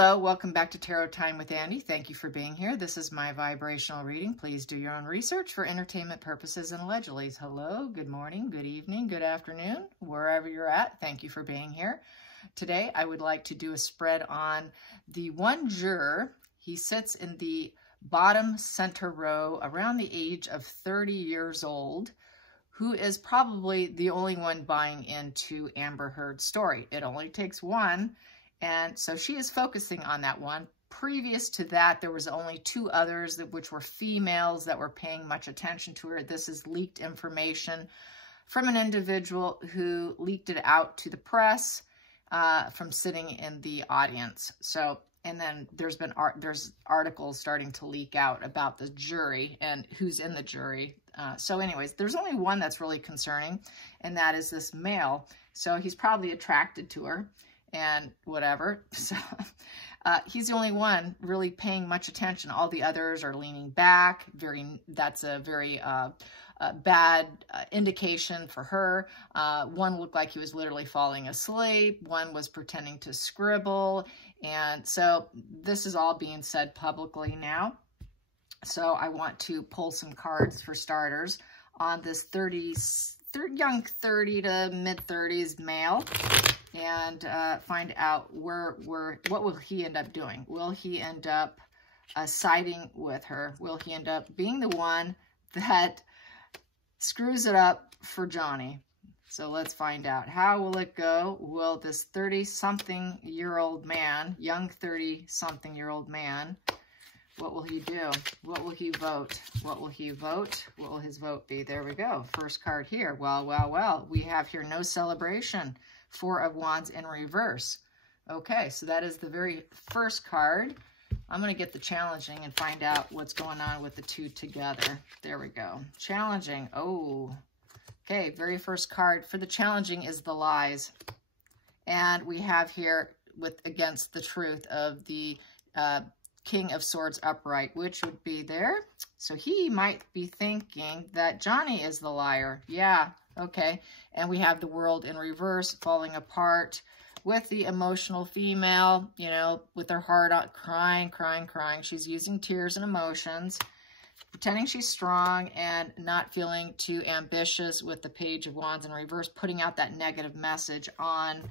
Hello, welcome back to Tarot Time with Andy. Thank you for being here. This is my vibrational reading. Please do your own research for entertainment purposes and allegedly. Hello, good morning, good evening, good afternoon, wherever you're at. Thank you for being here. Today, I would like to do a spread on the one juror. He sits in the bottom center row around the age of 30 years old, who is probably the only one buying into Amber Heard's story. It only takes one. And so she is focusing on that one. Previous to that, there was only two others, which were females that were paying much attention to her. This is leaked information from an individual who leaked it out to the press from sitting in the audience. So, and then there's articles starting to leak out about the jury and who's in the jury. So anyways, there's only one that's really concerning, and that is this male. So he's probably attracted to her and whatever. So he's the only one really paying much attention. All the others are leaning back. That's a very bad indication for her. One looked like he was literally falling asleep. One was pretending to scribble. And so this is all being said publicly now. So I want to pull some cards for starters on this young 30 to mid-30s male, and find out what will he end up doing. Will he end up siding with her? Will he end up being the one that screws it up for Johnny? So let's find out. How will it go? Will this 30-something-year-old man, young 30-something-year-old man, what will he do? What will he vote? What will he vote? What will his vote be? There we go. First card here. Well, well, well. We have here no celebration. Four of Wands in reverse. Okay, so that is the very first card. I'm going to get the challenging and find out what's going on with the two together. There we go. Challenging. Oh, okay. Very first card for the challenging is the lies. And we have here against the truth of the King of Swords upright, which would be there. So he might be thinking that Johnny is the liar. Yeah, okay. And we have the World in reverse, falling apart with the emotional female, you know, with her heart out, crying, crying, crying. She's using tears and emotions, pretending she's strong and not feeling too ambitious with the Page of Wands in reverse, putting out that negative message on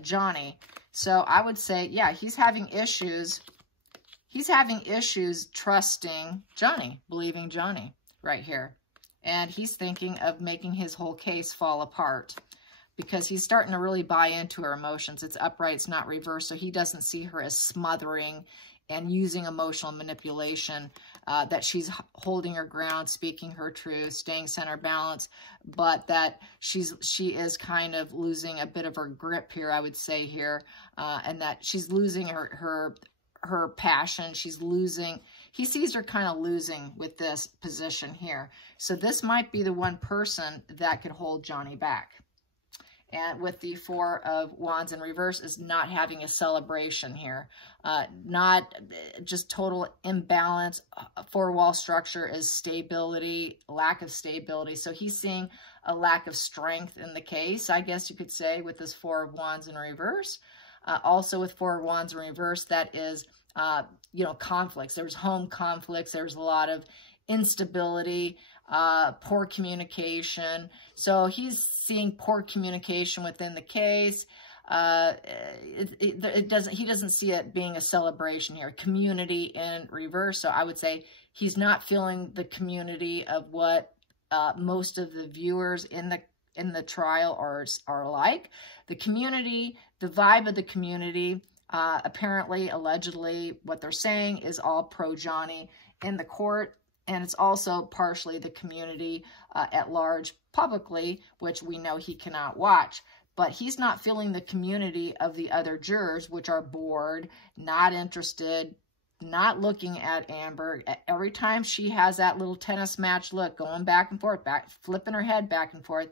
Johnny. So I would say, yeah, he's having issues. He's having issues trusting Johnny, believing Johnny right here. And he's thinking of making his whole case fall apart because he's starting to really buy into her emotions. It's upright, it's not reversed, so he doesn't see her as smothering and using emotional manipulation, that she's holding her ground, speaking her truth, staying center balance, but that she is kind of losing a bit of her grip here, I would say here, and that she's losing her passion. She's losing. He sees her kind of losing with this position here. So this might be the one person that could hold Johnny back. And with the Four of Wands in reverse is not having a celebration here. Not just total imbalance. Four-wall structure is stability, lack of stability. So he's seeing a lack of strength in the case, I guess you could say, with this Four of Wands in reverse. Also with Four of Wands in reverse, that is, you know, conflicts. There's home conflicts. There's a lot of instability, poor communication. So he's seeing poor communication within the case. He doesn't see it being a celebration here. Community in reverse. So I would say he's not feeling the community of what most of the viewers in the trial are like. The community, the vibe of the community, apparently, allegedly, what they're saying is all pro-Johnny in the court. And it's also partially the community at large publicly, which we know he cannot watch. But he's not feeling the community of the other jurors, which are bored, not interested, not looking at Amber. Every time she has that little tennis match look, going back and forth, flipping her head back and forth,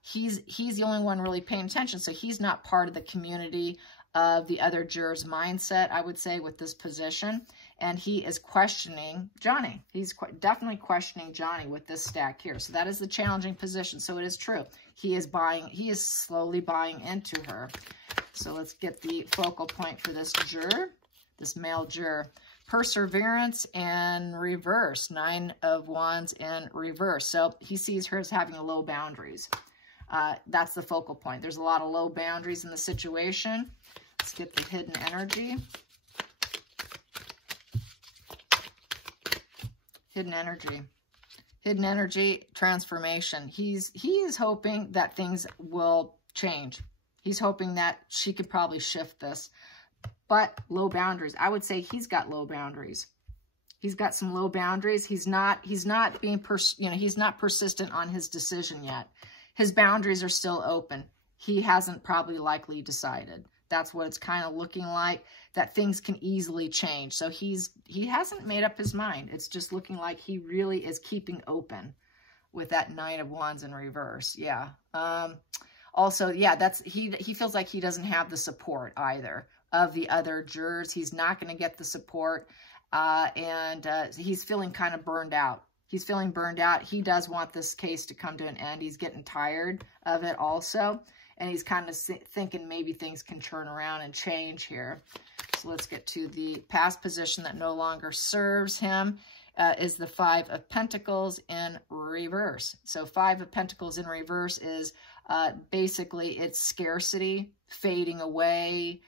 he's the only one really paying attention. So he's not part of the community of the other jurors' mindset, I would say, with this position. And he is questioning Johnny. He's definitely questioning Johnny with this stack here. So that is the challenging position. So it is true. He is slowly buying into her. So let's get the focal point for this juror, this male juror. Perseverance in reverse, 9 of Wands in reverse. So he sees her as having low boundaries. That's the focal point. There's a lot of low boundaries in the situation. Let's get the hidden energy. Hidden energy. Hidden energy, transformation. He is hoping that things will change. He's hoping that she could probably shift this. But low boundaries. I would say he's got low boundaries. He's got some low boundaries. He's not being he's not persistent on his decision yet. His boundaries are still open. He hasn't probably likely decided. That's what it's kind of looking like, that things can easily change. So he hasn't made up his mind. It's just looking like he really is keeping open with that 9 of Wands in reverse. Yeah. Also, yeah, he feels like he doesn't have the support either of the other jurors. He's not going to get the support, and he's feeling kind of burned out. He's feeling burned out. He does want this case to come to an end. He's getting tired of it also. And he's kind of thinking maybe things can turn around and change here. So let's get to the past position that no longer serves him. Is the 5 of Pentacles in reverse. So 5 of Pentacles in reverse is basically it's scarcity, fading away.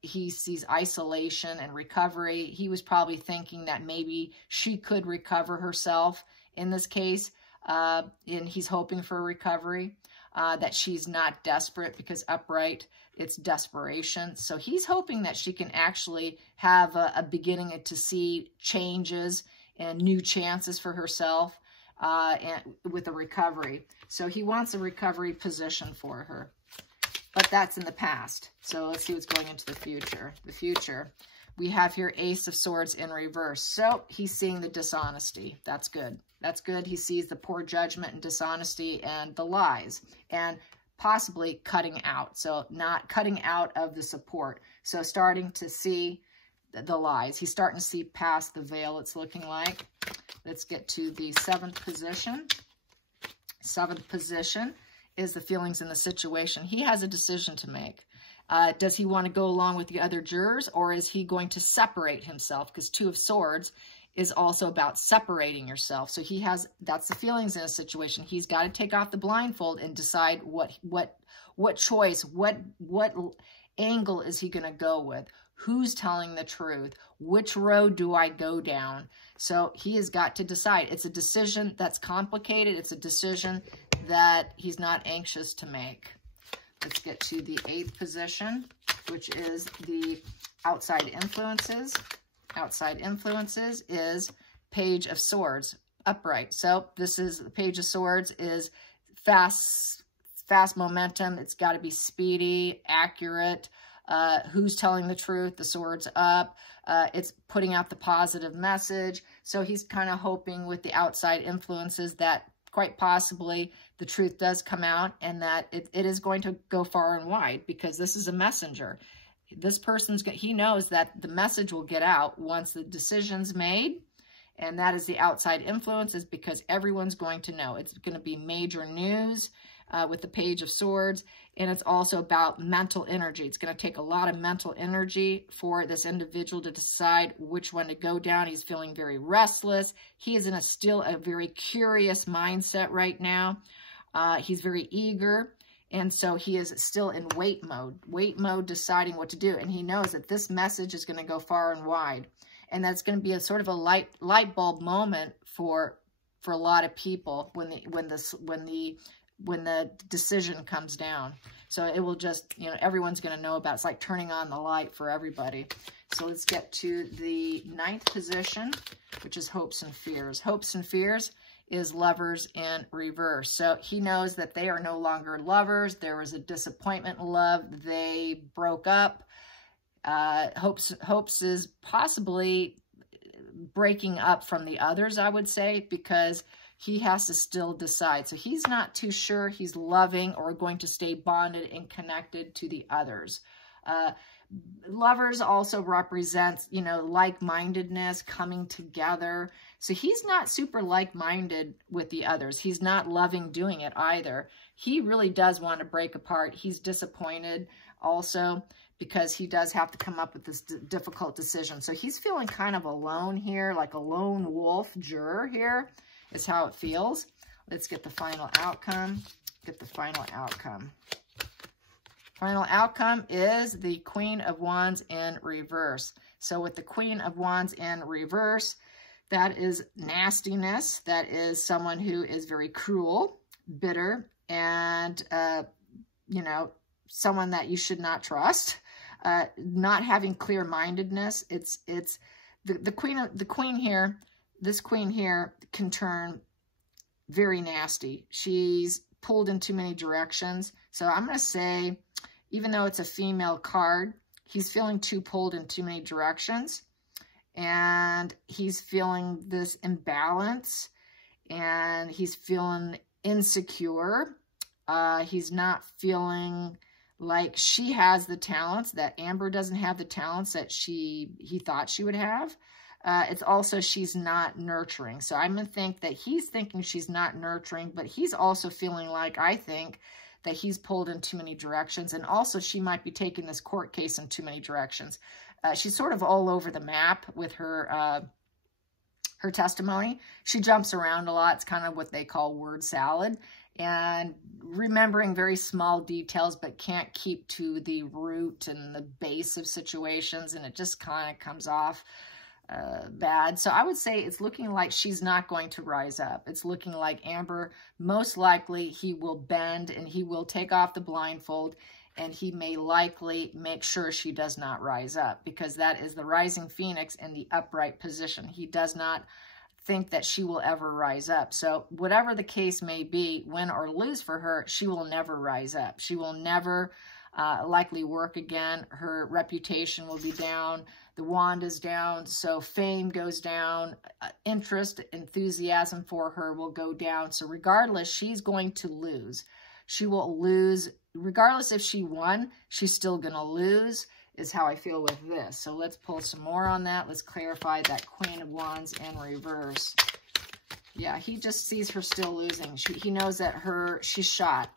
He sees isolation and recovery. He was probably thinking that maybe she could recover herself in this case. And he's hoping for a recovery. That she's not desperate, because upright, it's desperation. So he's hoping that she can actually have a beginning to see changes and new chances for herself and with a recovery. So he wants a recovery position for her. But that's in the past. So let's see what's going into the future. The future. We have here Ace of Swords in reverse. So he's seeing the dishonesty. That's good. That's good. He sees the poor judgment and dishonesty and the lies and possibly cutting out. So not cutting out of the support. So starting to see the lies. He's starting to see past the veil, it's looking like. Let's get to the 7th position. 7th position is the feelings in the situation. He has a decision to make. Does he want to go along with the other jurors, or is he going to separate himself? Because 2 of Swords is also about separating yourself. So that's the feelings in a situation. He's got to take off the blindfold and decide what choice, what angle is he going to go with? Who's telling the truth? Which road do I go down? So he has got to decide. It's a decision that's complicated. It's a decision that he's not anxious to make. Let's get to the 8th position, which is the outside influences. Outside influences is Page of Swords, upright. So this is the Page of Swords is fast momentum. It's got to be speedy, accurate. Who's telling the truth? The sword's up. It's putting out the positive message. So he's kind of hoping with the outside influences that quite possibly the truth does come out, and that it is going to go far and wide, because this is a messenger. This he knows that the message will get out once the decision's made, and that is the outside influences, because everyone's going to know. It's going to be major news with the Page of Swords, and it's also about mental energy. It's going to take a lot of mental energy for this individual to decide which one to go down. He's feeling very restless. He is in still a very curious mindset right now. He's very eager. And so he is still in wait mode, deciding what to do. And he knows that this message is going to go far and wide. And that's going to be a sort of a light bulb moment for a lot of people when the decision comes down. So it will just, everyone's going to know about it. It's like turning on the light for everybody. So let's get to the 9th position, which is Hopes and Fears. Hopes and Fears is Lovers in reverse. So he knows that they are no longer lovers. There was a disappointment in love. They broke up. Hopes is possibly breaking up from the others, I would say, because he has to still decide. So he's not too sure he's loving or going to stay bonded and connected to the others. Lovers also represents, like-mindedness, coming together. So he's not super like-minded with the others. He's not loving doing it either. He really does want to break apart. He's disappointed also, because he does have to come up with this difficult decision. So he's feeling kind of alone here, like a lone wolf juror here is how it feels. Let's get the final outcome. Get the final outcome. Final outcome is the Queen of Wands in reverse. So with the Queen of Wands in reverse, that is nastiness. That is someone who is very cruel, bitter, and, you know, someone that you should not trust. Not having clear-mindedness. It's the queen here. This queen here can turn very nasty. She's pulled in too many directions. So I'm going to say, even though it's a female card, he's feeling too pulled in too many directions. And he's feeling this imbalance. And he's feeling insecure. He's not feeling like she has the talents, that Amber doesn't have the talents that he thought she would have. It's also she's not nurturing. So I'm going to think that he's thinking she's not nurturing, but he's also feeling like, I think, that he's pulled in too many directions. And also she might be taking this court case in too many directions. She's sort of all over the map with her testimony. She jumps around a lot. It's kind of what they call word salad. And remembering very small details, but can't keep to the root and the base of situations. And it just kind of comes off bad. So I would say it's looking like she's not going to rise up. It's looking like Amber, most likely he will bend and he will take off the blindfold, and he may likely make sure she does not rise up, because that is the rising phoenix in the upright position. He does not think that she will ever rise up. So whatever the case may be, win or lose for her, she will never rise up. She will never likely work again. Her reputation will be down. The wand is down, so fame goes down. Interest, enthusiasm for her will go down. So regardless, she's going to lose. She will lose. Regardless if she won, she's still going to lose, is how I feel with this. So let's pull some more on that. Let's clarify that Queen of Wands in reverse. Yeah, he just sees her still losing. He knows that she's shot,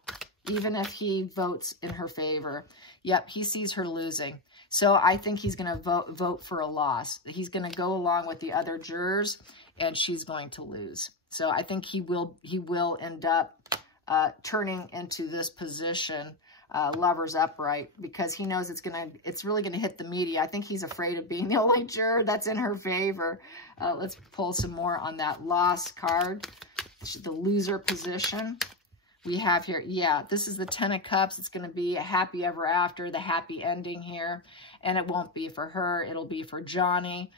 even if he votes in her favor. Yep, he sees her losing. So I think he's going to vote for a loss. He's going to go along with the other jurors, and she's going to lose. So I think he will end up turning into this position, lovers upright, because he knows it's really gonna hit the media. I think he's afraid of being the only juror that's in her favor. Let's pull some more on that lost card, the loser position. We have here, yeah, this is the Ten of Cups. It's going to be a happy ever after, the happy ending here. And it won't be for her. It'll be for Johnny.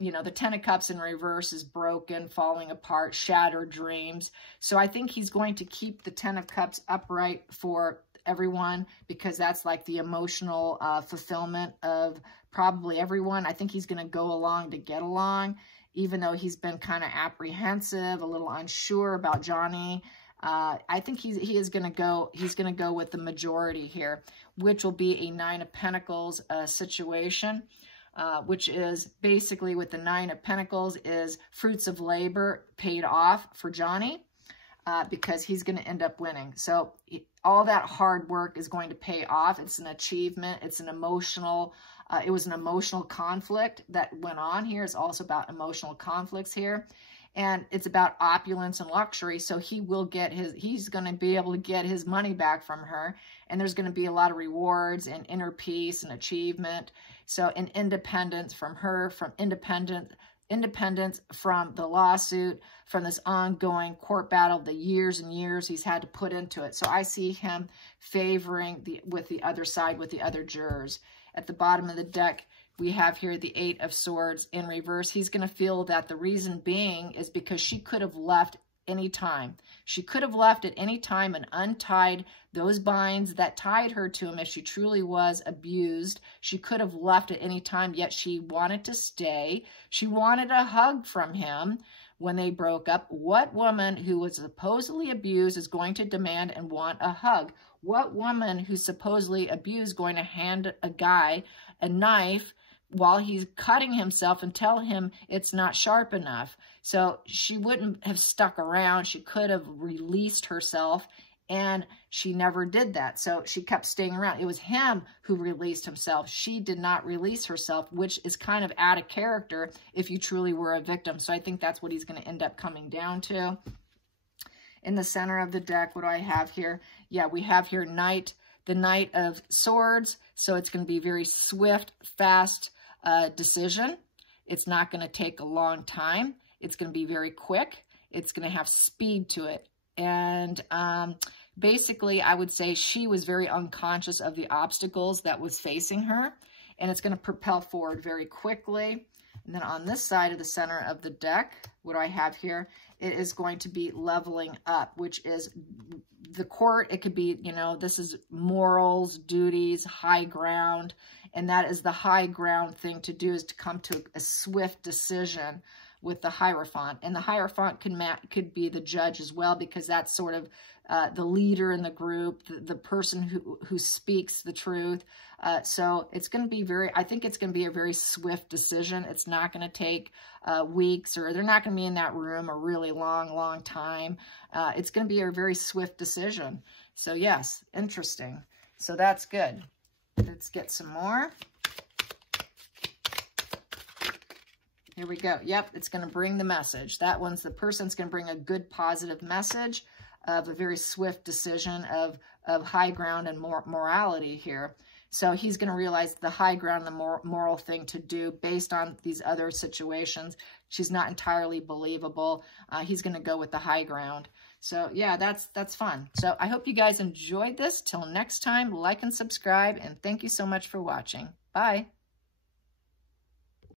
You know, the Ten of Cups in reverse is broken, falling apart, shattered dreams. So I think he's going to keep the Ten of Cups upright for everyone, because that's like the emotional fulfillment of probably everyone. I think he's going to go along to get along, even though he's been kind of apprehensive, a little unsure about Johnny. I think he is going to go. He's going to go with the majority here, which will be a Nine of Pentacles situation, which is basically with the Nine of Pentacles is fruits of labor paid off for Johnny, because he's going to end up winning. So all that hard work is going to pay off. It's an achievement. It's an emotional. It was an emotional conflict that went on here. It's also about emotional conflicts here. And it's about opulence and luxury. So he will get he's going to be able to get his money back from her. And there's going to be a lot of rewards and inner peace and achievement. So an independence from her, from independence from the lawsuit, from this ongoing court battle, the years and years he's had to put into it. So I see him favoring with the other side, with the other jurors. At the bottom of the deck, we have here the Eight of Swords in reverse. He's going to feel that the reason being is because she could have left any time. She could have left at any time and untied those binds that tied her to him if she truly was abused. She could have left at any time, yet she wanted to stay. She wanted a hug from him when they broke up. What woman who was supposedly abused is going to demand and want a hug? What woman who's supposedly abused going to hand a guy a knife while he's cutting himself and tell him it's not sharp enough? So she wouldn't have stuck around. She could have released herself And she never did that. So she kept staying around. It was him who released himself. She did not release herself, which is kind of out of character if you truly were a victim. So I think that's what he's going to end up coming down to. In the center of the deck, what do I have here? Yeah, we have here the Knight of Swords. So it's going to be very swift, fast decision. It's not going to take a long time. It's going to be very quick. It's going to have speed to it. And basically, I would say she was very unconscious of the obstacles that was facing her. And it's going to propel forward very quickly. And then on this side of the center of the deck, what do I have here? It is going to be leveling up, which is the court. It could be, you know, this is morals, duties, high ground. And that is the high ground thing to do, is to come to a swift decision with the Hierophant. And the Hierophant could be the judge as well, because that's sort of the leader in the group, the person who speaks the truth. So it's going to be I think it's going to be a very swift decision. It's not going to take weeks, or they're not going to be in that room a really long time. It's going to be a very swift decision. So yes, interesting. So that's good. Let's get some more. Here we go. Yep, it's going to bring the message. That one's the person's going to bring a good positive message of a very swift decision of high ground and morality here. So he's going to realize the high ground, the moral thing to do based on these other situations. She's not entirely believable. He's going to go with the high ground. So yeah, that's fun. So I hope you guys enjoyed this. Till next time, like and subscribe, and thank you so much for watching. Bye.